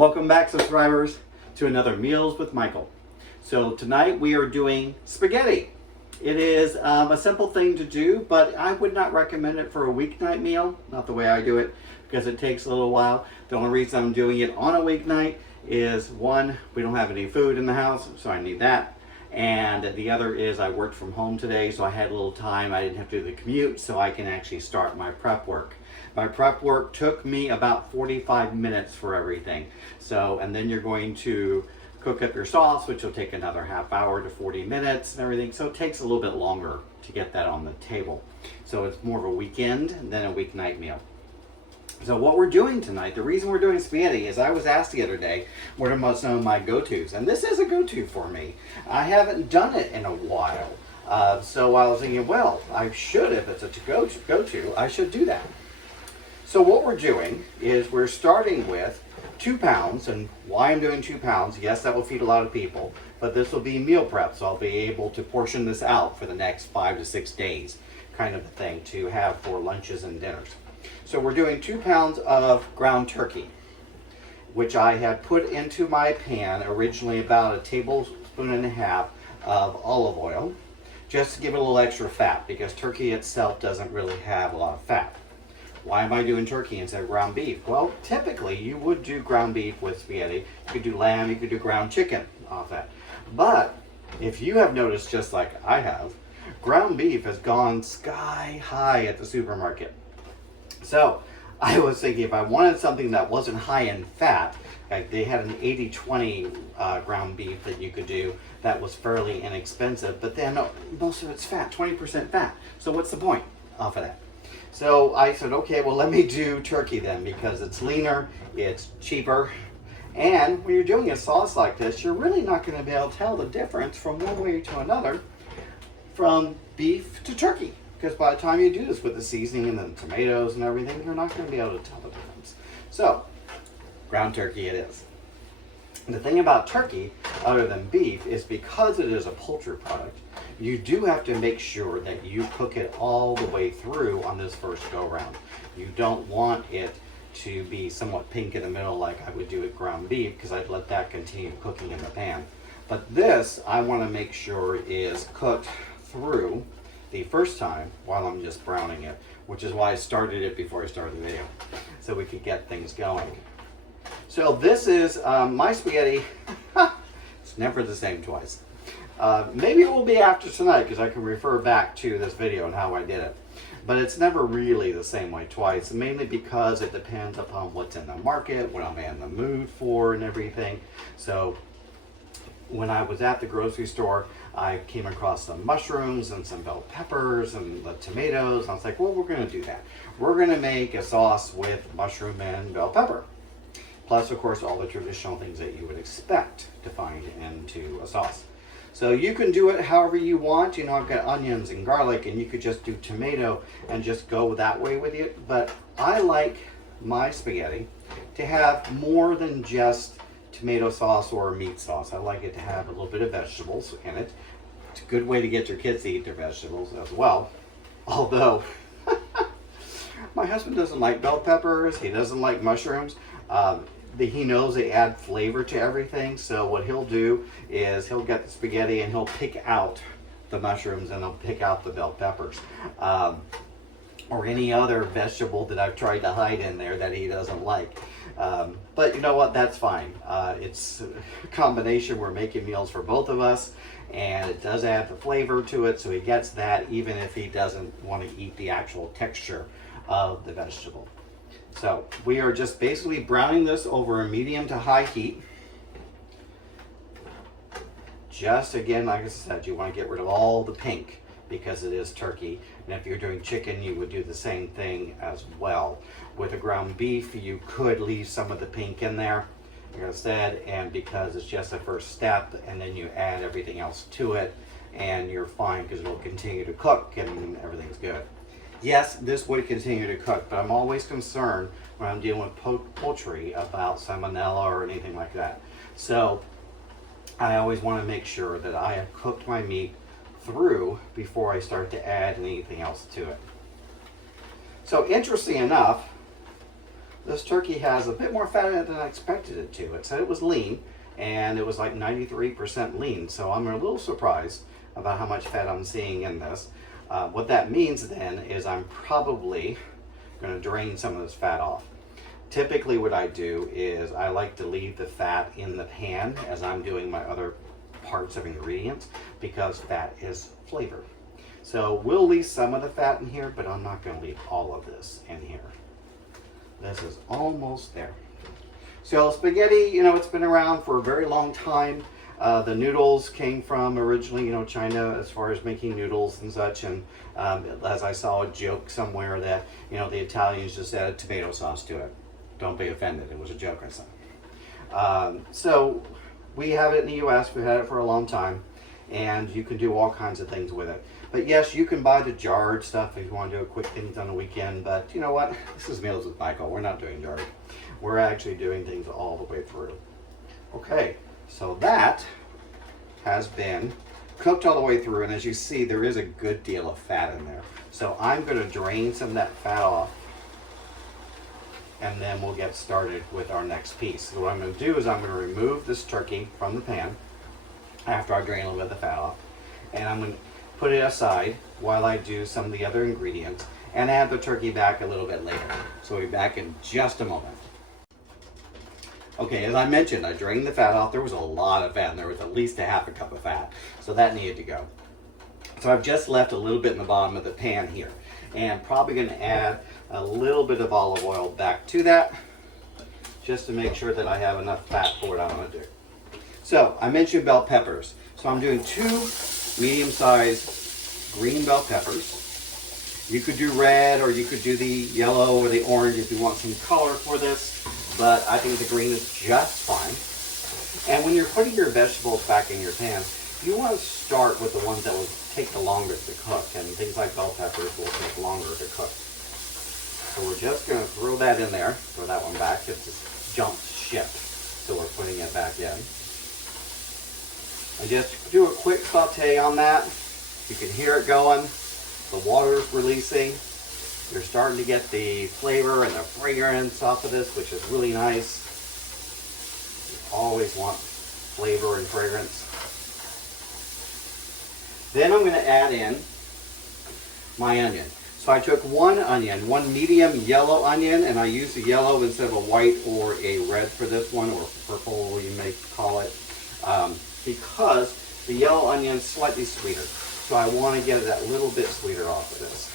Welcome back, subscribers, to another Meals with Michael. So tonight we are doing spaghetti. It is a simple thing to do, but I would not recommend it for a weeknight meal. Not the way I do it, because it takes a little while. The only reason I'm doing it on a weeknight is, one, we don't have any food in the house, so I need that. And the other is I worked from home today, so I had a little time. I didn't have to do the commute, so I can actually start my prep work. My prep work took me about 45 minutes for everything. So, and then you're going to cook up your sauce, which will take another half hour to 40 minutes and everything. So it takes a little bit longer to get that on the table. So it's more of a weekend than a weeknight meal. So what we're doing tonight, the reason we're doing spaghetti is I was asked the other day what are some of my go-tos, and this is a go-to for me. I haven't done it in a while, so I was thinking, well, I should, if it's a go-to, I should do that. So what we're doing is we're starting with 2 pounds, and why I'm doing 2 pounds, yes, that will feed a lot of people, but this will be meal prep, so I'll be able to portion this out for the next 5 to 6 days, kind of a thing to have for lunches and dinners. So we're doing 2 pounds of ground turkey, which I had put into my pan originally about a tablespoon and a half of olive oil, just to give it a little extra fat, because turkey itself doesn't really have a lot of fat. Why am I doing turkey instead of ground beef? Well, typically you would do ground beef with spaghetti. You could do lamb, you could do ground chicken off that. But if you have noticed, just like I have, ground beef has gone sky high at the supermarket. So I was thinking if I wanted something that wasn't high in fat, like they had an 80-20 ground beef that you could do that was fairly inexpensive, but then most of it's fat, 20% fat. So what's the point off of that? So I said, okay, well, let me do turkey then, because it's leaner, it's cheaper, and when you're doing a sauce like this, you're really not going to be able to tell the difference from one way to another from beef to turkey, because by the time you do this with the seasoning and the tomatoes and everything, you're not going to be able to tell the difference. So ground turkey it is. The thing about turkey, other than beef, is because it is a poultry product, you do have to make sure that you cook it all the way through on this first go round. You don't want it to be somewhat pink in the middle like I would do with ground beef, because I'd let that continue cooking in the pan. But this, I want to make sure is cooked through the first time while I'm just browning it, which is why I started it before I started the video, so we could get things going. So this is my spaghetti. It's never the same twice. Maybe it will be after tonight, because I can refer back to this video and how I did it. But it's never really the same way twice, mainly because it depends upon what's in the market, what I'm in the mood for and everything. So when I was at the grocery store, I came across some mushrooms and some bell peppers and the tomatoes. And I was like, well, we're going to do that. We're going to make a sauce with mushroom and bell pepper. Plus, of course, all the traditional things that you would expect to find into a sauce. So you can do it however you want. You know, I've got onions and garlic, and you could just do tomato and just go that way with it. But I like my spaghetti to have more than just tomato sauce or meat sauce. I like it to have a little bit of vegetables in it. It's a good way to get your kids to eat their vegetables as well. Although, my husband doesn't like bell peppers. He doesn't like mushrooms. He knows they add flavor to everything, so what he'll do is he'll get the spaghetti and he'll pick out the mushrooms and he'll pick out the bell peppers, or any other vegetable that I've tried to hide in there that he doesn't like. But you know what, that's fine. It's a combination. We're making meals for both of us, and it does add the flavor to it, so he gets that even if he doesn't want to eat the actual texture of the vegetable. So we are just basically browning this over a medium to high heat. Just again, like I said, you want to get rid of all the pink because it is turkey. And if you're doing chicken, you would do the same thing as well. With a ground beef, you could leave some of the pink in there, like I said, and because it's just a first step, and then you add everything else to it, and you're fine because it'll continue to cook and everything's good. Yes, this would continue to cook, but I'm always concerned when I'm dealing with poultry about salmonella or anything like that. So I always want to make sure that I have cooked my meat through before I start to add anything else to it. So interesting enough, this turkey has a bit more fat in it than I expected it to. It said it was lean, and it was like 93% lean, so I'm a little surprised about how much fat I'm seeing in this. What that means then is I'm probably going to drain some of this fat off. Typically what I do is I like to leave the fat in the pan as I'm doing my other parts of ingredients, because fat is flavor. So we'll leave some of the fat in here, but I'm not going to leave all of this in here. This is almost there. So spaghetti, you know, it's been around for a very long time. The noodles came from originally, you know, China, as far as making noodles and such. And as I saw a joke somewhere that, you know, the Italians just added tomato sauce to it. Don't be offended. It was a joke I saw. So we have it in the U.S. We've had it for a long time, and you can do all kinds of things with it. But yes, you can buy the jarred stuff if you want to do a quick things on the weekend. But you know what? This is Meals with Michael. We're not doing jarred. We're actually doing things all the way through. Okay, so that has been cooked all the way through, and as you see, there is a good deal of fat in there. So I'm going to drain some of that fat off, and then we'll get started with our next piece. So what I'm going to do is I'm going to remove this turkey from the pan after I drain a little bit of the fat off, and I'm going to put it aside while I do some of the other ingredients and add the turkey back a little bit later. So we'll be back in just a moment. Okay, as I mentioned, I drained the fat off. There was a lot of fat, and there was at least a half a cup of fat, so that needed to go. So I've just left a little bit in the bottom of the pan here, and probably going to add a little bit of olive oil back to that, just to make sure that I have enough fat for what I want to do. So I mentioned bell peppers. So I'm doing 2 medium-sized green bell peppers. You could do red, or you could do the yellow or the orange if you want some color for this, but I think the green is just fine. And when you're putting your vegetables back in your pan, you want to start with the ones that will take the longest to cook, and things like bell peppers will take longer to cook. So we're just going to throw that in there, throw that one back. It just jumped ship, so we're putting it back in. And just do a quick saute on that. You can hear it going. The water's releasing. You're starting to get the flavor and the fragrance off of this, which is really nice. You always want flavor and fragrance. Then I'm going to add in my onion. So I took one medium yellow onion, and I used a yellow instead of a white or a red for this one, or purple you may call it, because the yellow onion is slightly sweeter. So I want to get it that little bit sweeter off of this.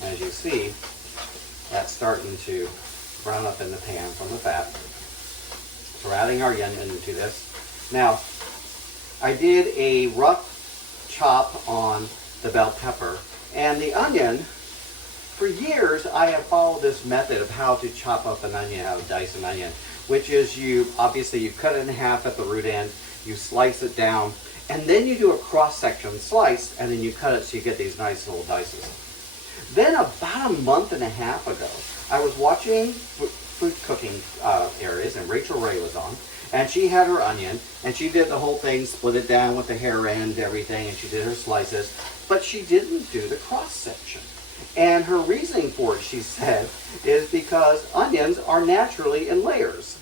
And as you see, that's starting to brown up in the pan from the fat. So we're adding our onion into this. Now, I did a rough chop on the bell pepper, and the onion, for years I have followed this method of how to chop up an onion, how to dice an onion, which is you cut it in half at the root end, you slice it down, and then you do a cross-section slice, and then you cut it so you get these nice little dices. Then about a month and a half ago, I was watching food cooking areas, and Rachel Ray was on, and she had her onion, and she did the whole thing, split it down with the hair end, everything, and she did her slices, but she didn't do the cross-section. And her reasoning for it, she said, is because onions are naturally in layers.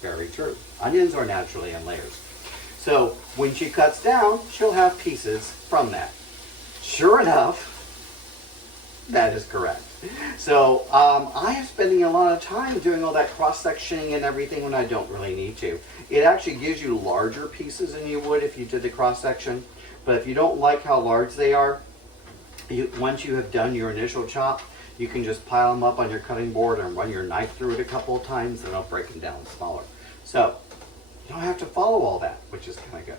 Very true. Onions are naturally in layers. So when she cuts down, she'll have pieces from that. Sure enough, that is correct. So I am spending a lot of time doing all that cross-sectioning and everything when I don't really need to. It actually gives you larger pieces than you would if you did the cross-section. But if you don't like how large they are, once you have done your initial chop, you can just pile them up on your cutting board and run your knife through it a couple of times, and it'll break them down smaller. So you don't have to follow all that, which is kind of good.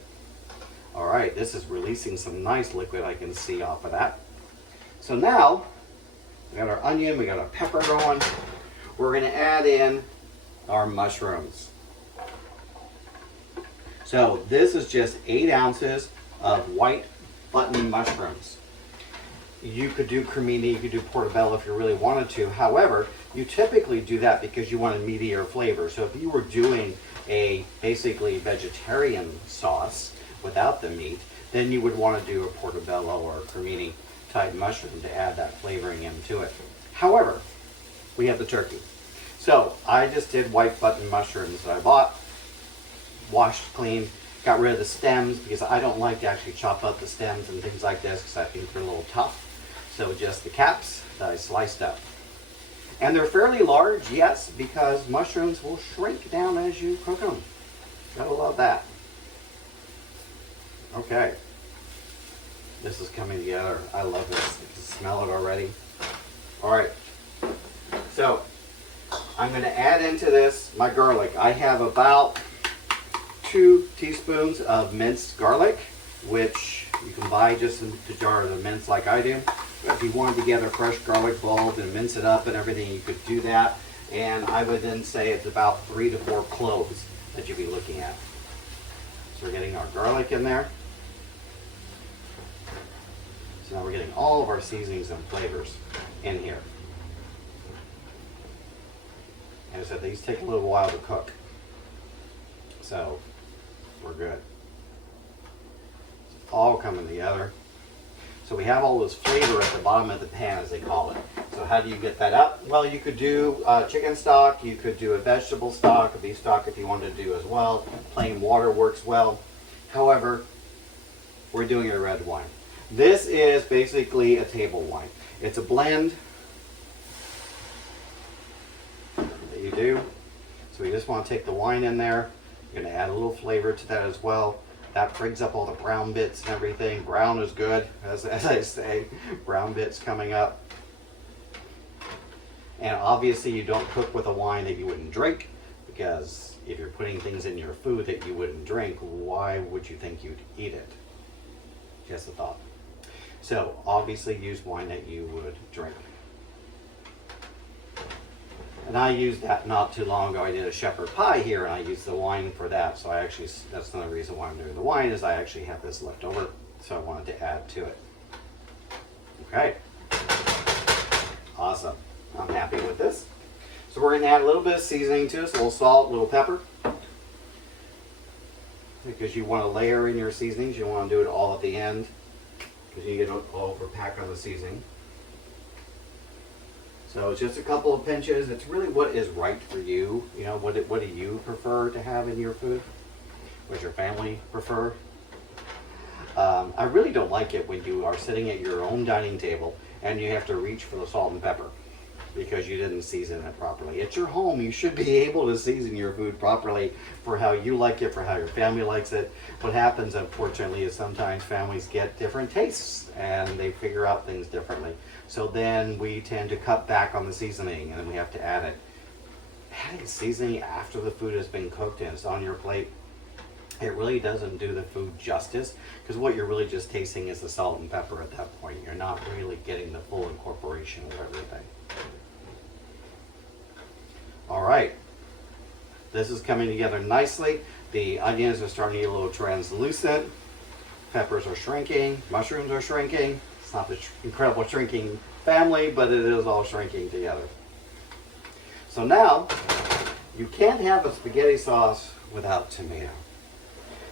All right, this is releasing some nice liquid I can see off of that. So now, we got our onion, we got our pepper going. We're going to add in our mushrooms. So this is just 8 ounces of white button mushrooms. You could do cremini, you could do portobello if you really wanted to. However, you typically do that because you want a meatier flavor. So if you were doing a basically vegetarian sauce without the meat, then you would want to do a portobello or a cremini type mushroom to add that flavoring into it. However, we have the turkey. So I just did white button mushrooms that I bought, washed clean, got rid of the stems because I don't like to actually chop up the stems and things like this because I think they're a little tough. So just the caps that I sliced up. And they're fairly large, yes, because mushrooms will shrink down as you cook them. Gotta love that. Okay. This is coming together. I love this. You can smell it already. All right. So I'm going to add into this my garlic. I have about 2 teaspoons of minced garlic, which you can buy just in the jar of the mince like I do. If you wanted to get a fresh garlic bulb and mince it up and everything, you could do that. And I would then say it's about 3 to 4 cloves that you'd be looking at. So we're getting our garlic in there. So now we're getting all of our seasonings and flavors in here. As I said, these take a little while to cook. So we're good. It's all coming together. So we have all this flavor at the bottom of the pan, as they call it. So how do you get that up? Well, you could do chicken stock, you could do a vegetable stock, a beef stock if you wanted to do as well. Plain water works well. However, we're doing a red wine. This is basically a table wine. It's a blend that you do. So we just want to take the wine in there. You're going to add a little flavor to that as well. That brings up all the brown bits and everything. Brown is good, as I say. Brown bits coming up. And obviously you don't cook with a wine that you wouldn't drink, because if you're putting things in your food that you wouldn't drink, why would you think you'd eat it? Just a thought. So obviously use wine that you would drink. And I used that not too long ago. I did a shepherd pie here and I used the wine for that. So I actually, that's another reason why I'm doing the wine, is I actually have this left over. So I wanted to add to it. Okay. Awesome. I'm happy with this. So we're going to add a little bit of seasoning to it. A little salt, a little pepper. Because you want to layer in your seasonings. You want to do it all at the end, because you get it all overpacked on the seasoning. So it's just a couple of pinches. It's really what is right for you. You know, what do you prefer to have in your food? What does your family prefer? I really don't like it when you are sitting at your own dining table and you have to reach for the salt and pepper because you didn't season it properly. It's your home. You should be able to season your food properly for how you like it, for how your family likes it. What happens, unfortunately, is sometimes families get different tastes and they figure out things differently. So then we tend to cut back on the seasoning and then we have to add it. Adding seasoning after the food has been cooked and it's on your plate, it really doesn't do the food justice, because what you're really just tasting is the salt and pepper at that point. You're not really getting the full incorporation of everything. All right, this is coming together nicely. The onions are starting to get a little translucent. Peppers are shrinking. Mushrooms are shrinking. It's not the incredible shrinking family, but it is all shrinking together. So now, you can't have a spaghetti sauce without tomato.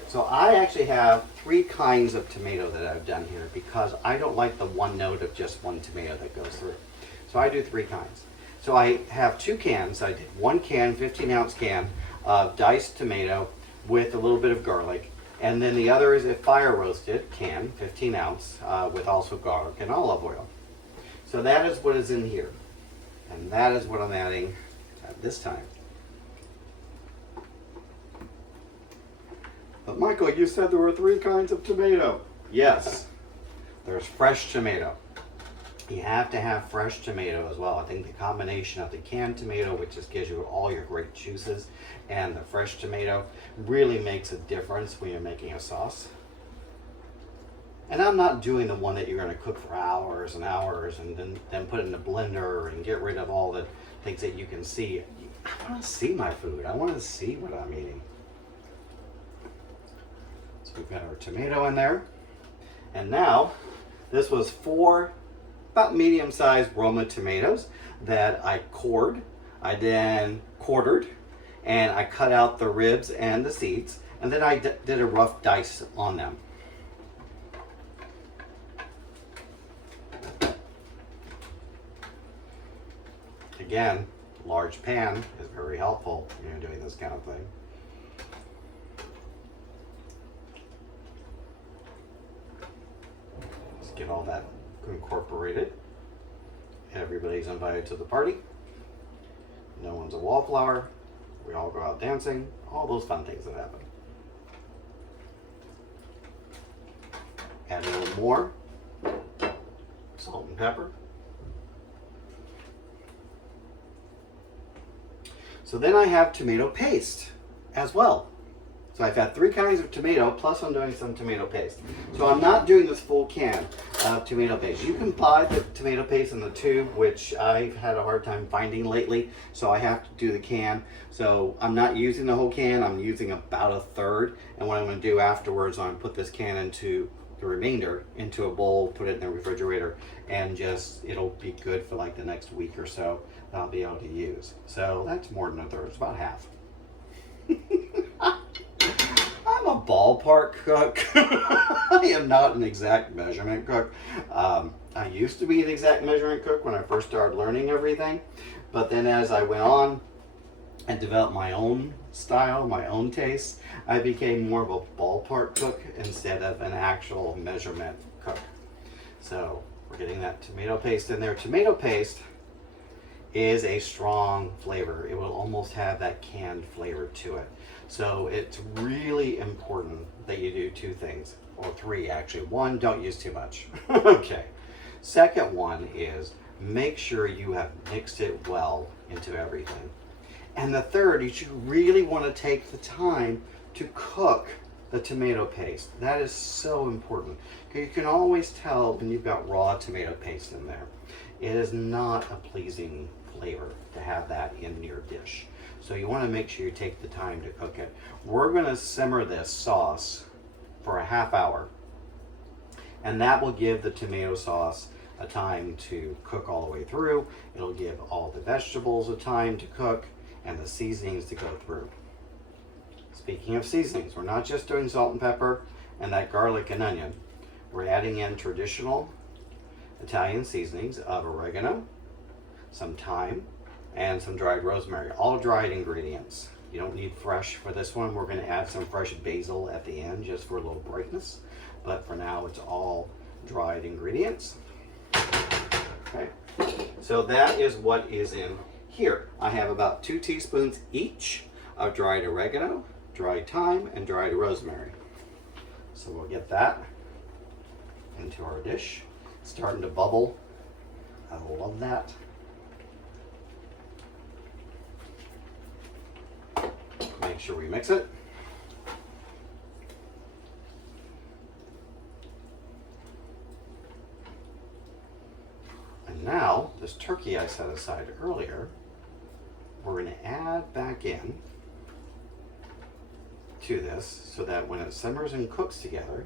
So I actually have 3 kinds of tomato that I've done here, because I don't like the one note of just one tomato that goes through. So I do 3 kinds. So I have 2 cans. I did 1 can, 15-ounce can of diced tomato with a little bit of garlic. And then the other is a fire roasted can, 15-ounce, with also garlic and olive oil. So that is what is in here. And that is what I'm adding at this time. But Michael, you said there were 3 kinds of tomato. Yes, there's fresh tomato. You have to have fresh tomato as well. I think the combination of the canned tomato, which just gives you all your great juices, and the fresh tomato really makes a difference when you're making a sauce. And I'm not doing the one that you're going to cook for hours and hours and then put it in the blender and get rid of all the things that you can see. I want to see my food. I want to see what I'm eating. So we've got our tomato in there. And now, this was 4 about medium-sized Roma tomatoes that I cored. I then quartered, and I cut out the ribs and the seeds, and then I did a rough dice on them. Again, large pan is very helpful when you're doing this kind of thing. Let's get all that incorporated. Everybody's invited to the party. No one's a wallflower. We all go out dancing. All those fun things that happen. Add a little more salt and pepper. So then I have tomato paste as well. So I've got 3 kinds of tomato, plus I'm doing some tomato paste. So I'm not doing this full can of tomato paste. You can buy the tomato paste in the tube, which I've had a hard time finding lately, so I have to do the can. So I'm not using the whole can, I'm using about a third. And what I'm gonna do afterwards, I'm gonna put this can into the remainder into a bowl, put it in the refrigerator, and just, it'll be good for like the next week or so that I'll be able to use. So that's more than a third, it's about half. I'm a ballpark cook. I am not an exact measurement cook. I used to be an exact measurement cook when I first started learning everything, but then as I went on and developed my own style, my own taste, I became more of a ballpark cook instead of an actual measurement cook. So we're getting that tomato paste in there. Tomato paste is a strong flavor. It will almost have that canned flavor to it. So it's really important that you do 2 things, or 3 actually. 1, don't use too much. Okay. Second one is make sure you have mixed it well into everything. And the third is you really want to take the time to cook the tomato paste. That is so important. You can always tell when you've got raw tomato paste in there. It is not a pleasing flavor to have that in your dish. So you want to make sure you take the time to cook it. We're going to simmer this sauce for a half hour. And that will give the tomato sauce a time to cook all the way through. It'll give all the vegetables a time to cook and the seasonings to go through. Speaking of seasonings, we're not just doing salt and pepper and that garlic and onion. We're adding in traditional Italian seasonings of oregano, some thyme, and some dried rosemary. All dried ingredients. You don't need fresh for this one. We're going to add some fresh basil at the end just for a little brightness. But for now, it's all dried ingredients. Okay, so that is what is in here. I have about 2 teaspoons each of dried oregano, dried thyme, and dried rosemary. So we'll get that into our dish. It's starting to bubble. I love that. Make sure we mix it. And now, this turkey I set aside earlier, we're going to add back in to this so that when it simmers and cooks together,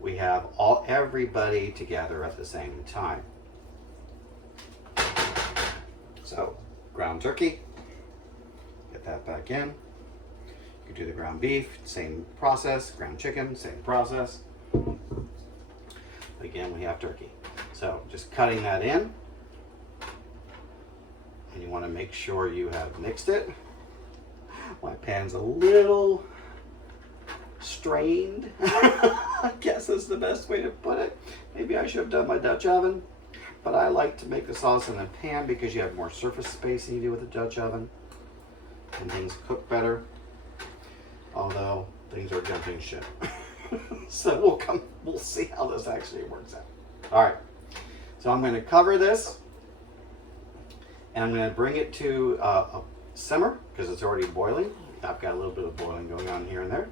we have everybody together at the same time. So, ground turkey, get that back in. You can do the ground beef, same process. Ground chicken, same process. Again, we have turkey. So just cutting that in. And you want to make sure you have mixed it. My pan's a little strained, I guess is the best way to put it. Maybe I should have done my Dutch oven, but I like to make the sauce in a pan because you have more surface space than you do with a Dutch oven, and things cook better. Although things are jumping ship. So we'll see how this actually works out. All right, so I'm going to cover this and I'm going to bring it to a simmer because it's already boiling. I've got a little bit of boiling going on here and there.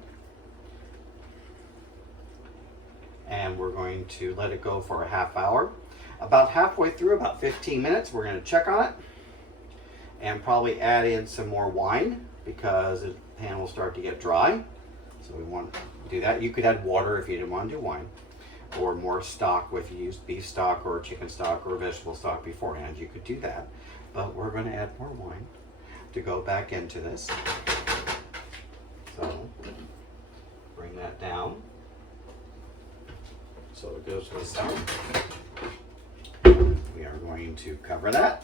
And we're going to let it go for a half hour. About halfway through, about 15 minutes, we're going to check on it and probably add in some more wine because the pan will start to get dry. So we want to do that. You could add water if you didn't want to do wine, or more stock if you used beef stock or chicken stock or vegetable stock beforehand. You could do that, but we're going to add more wine to go back into this. So bring that down so it goes to the center. We are going to cover that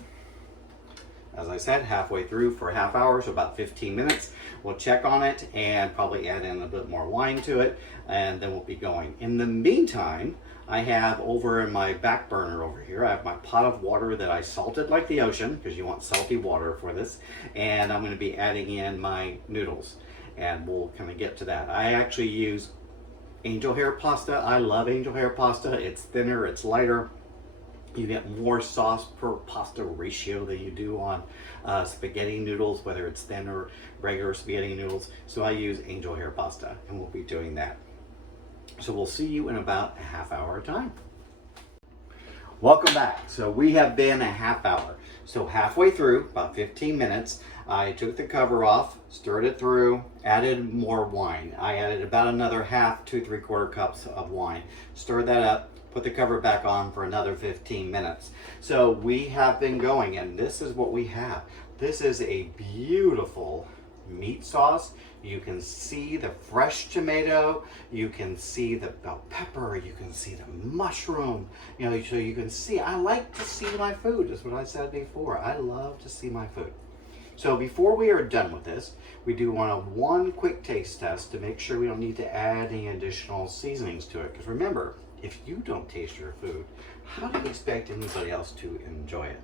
as I said, halfway through for a half hour, so about 15 minutes. We'll check on it and probably add in a bit more wine to it, and then we'll be going. In the meantime, I have over in my back burner over here, I have my pot of water that I salted like the ocean, because you want salty water for this, and I'm going to be adding in my noodles, and we'll kind of get to that. I actually use angel hair pasta. I love angel hair pasta. It's thinner, it's lighter. You get more sauce per pasta ratio than you do on spaghetti noodles, whether it's thin or regular spaghetti noodles. So I use angel hair pasta, and we'll be doing that. So we'll see you in about a half hour time. Welcome back. So we have been a half hour. So halfway through, about 15 minutes, I took the cover off, stirred it through, added more wine. I added about another half to 3/4 cups of wine. Stirred that up, put the cover back on for another 15 minutes. So we have been going, and this is what we have. This is a beautiful meat sauce. You can see the fresh tomato, you can see the bell pepper, you can see the mushroom, you know, so you can see, I like to see my food, is what I said before. I love to see my food. So before we are done with this, we do want one quick taste test to make sure we don't need to add any additional seasonings to it. Because remember, if you don't taste your food, how do you expect anybody else to enjoy it?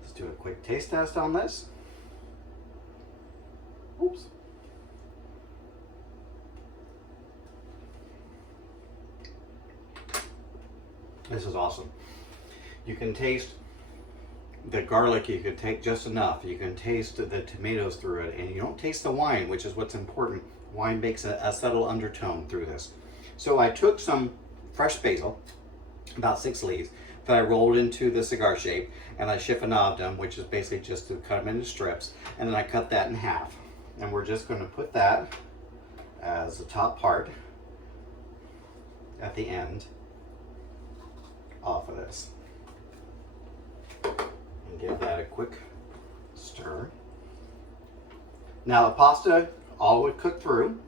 Let's do a quick taste test on this. Oops. This is awesome. You can taste the garlic, you can take just enough. You can taste the tomatoes through it, and you don't taste the wine, which is what's important. Wine makes a subtle undertone through this. So I took some fresh basil, about 6 leaves, that I rolled into the cigar shape, and I chiffonaded them, which is basically just to cut them into strips, and then I cut that in half. And we're just going to put that as the top part at the end off of this. And give that a quick stir. Now the pasta all would cook through,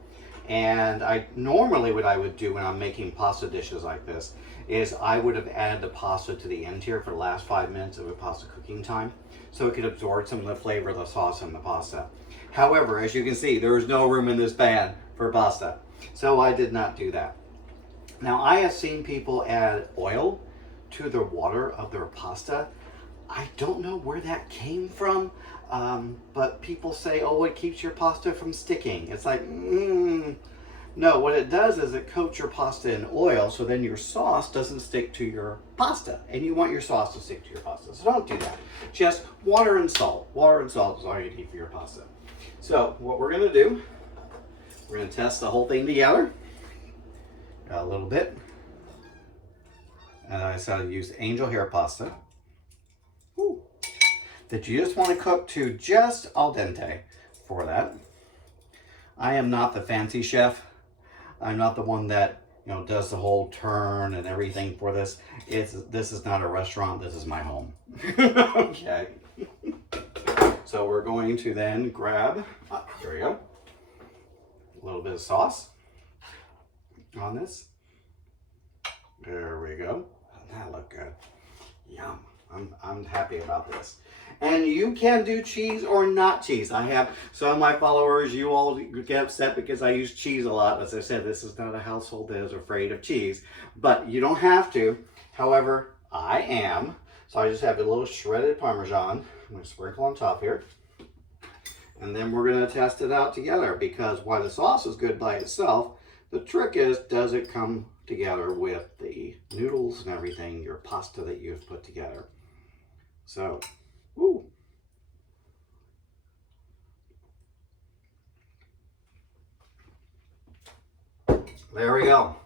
and normally what I would do when I'm making pasta dishes like this is I would have added the pasta to the end here for the last 5 minutes of the pasta cooking time, so it could absorb some of the flavor of the sauce in the pasta. However, as you can see, there is no room in this pan for pasta, so I did not do that. Now I have seen people add oil to the water of their pasta. I don't know where that came from, but people say, oh, it keeps your pasta from sticking. It's like, no, what it does is it coats your pasta in oil, so then your sauce doesn't stick to your pasta, and you want your sauce to stick to your pasta, so don't do that. Just water and salt. Water and salt is all you need for your pasta. So what we're gonna do, we're gonna test the whole thing together a little bit. And I decided to use angel hair pasta. Ooh. That you just want to cook to just al dente for that. I am not the fancy chef. I'm not the one that, you know, does the whole turn and everything for this. This is not a restaurant, this is my home. Okay. So we're going to then grab, here we go, a little bit of sauce on this. There we go. That look good. Yum. I'm happy about this. And you can do cheese or not cheese. I have some of my followers, you all get upset because I use cheese a lot. As I said, this is not a household that is afraid of cheese, but you don't have to. However, I am. So I just have a little shredded Parmesan. I'm going to sprinkle on top here. And then we're going to test it out together, because while the sauce is good by itself, the trick is, does it come together with the noodles and everything, your pasta that you've put together. So, ooh. There we go.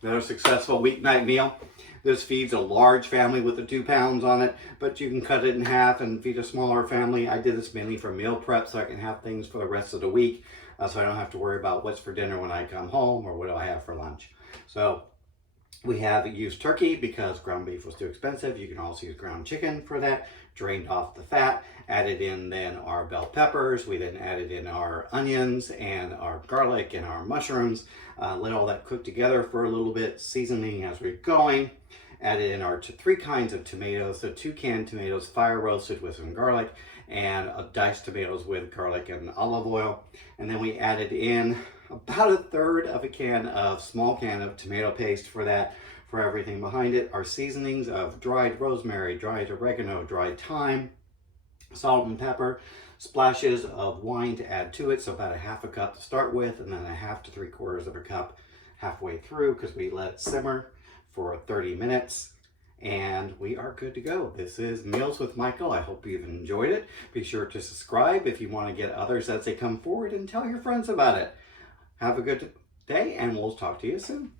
Another successful weeknight meal. This feeds a large family with the 2 pounds on it, but you can cut it in half and feed a smaller family. I did this mainly for meal prep, so I can have things for the rest of the week, so I don't have to worry about what's for dinner when I come home or what do I have for lunch. So we have used turkey because ground beef was too expensive. You can also use ground chicken for that. Drained off the fat, added in then our bell peppers. We then added in our onions and our garlic and our mushrooms. Let all that cook together for a little bit, seasoning as we're going. Added in our 3 kinds of tomatoes, so 2 canned tomatoes, fire roasted with some garlic, and diced tomatoes with garlic and olive oil. And then we added in about 1/3 of a small can of tomato paste for that, for everything behind it. Our seasonings of dried rosemary, dried oregano, dried thyme, salt and pepper, splashes of wine to add to it, so about 1/2 cup to start with, and then 1/2 to 3/4 of a cup halfway through, because we let it simmer for 30 minutes. And we are good to go. This is Meals with Michael. I hope you've enjoyed it. Be sure to subscribe if you want to get others as they come forward, and tell your friends about it. Have a good day, and we'll talk to you soon.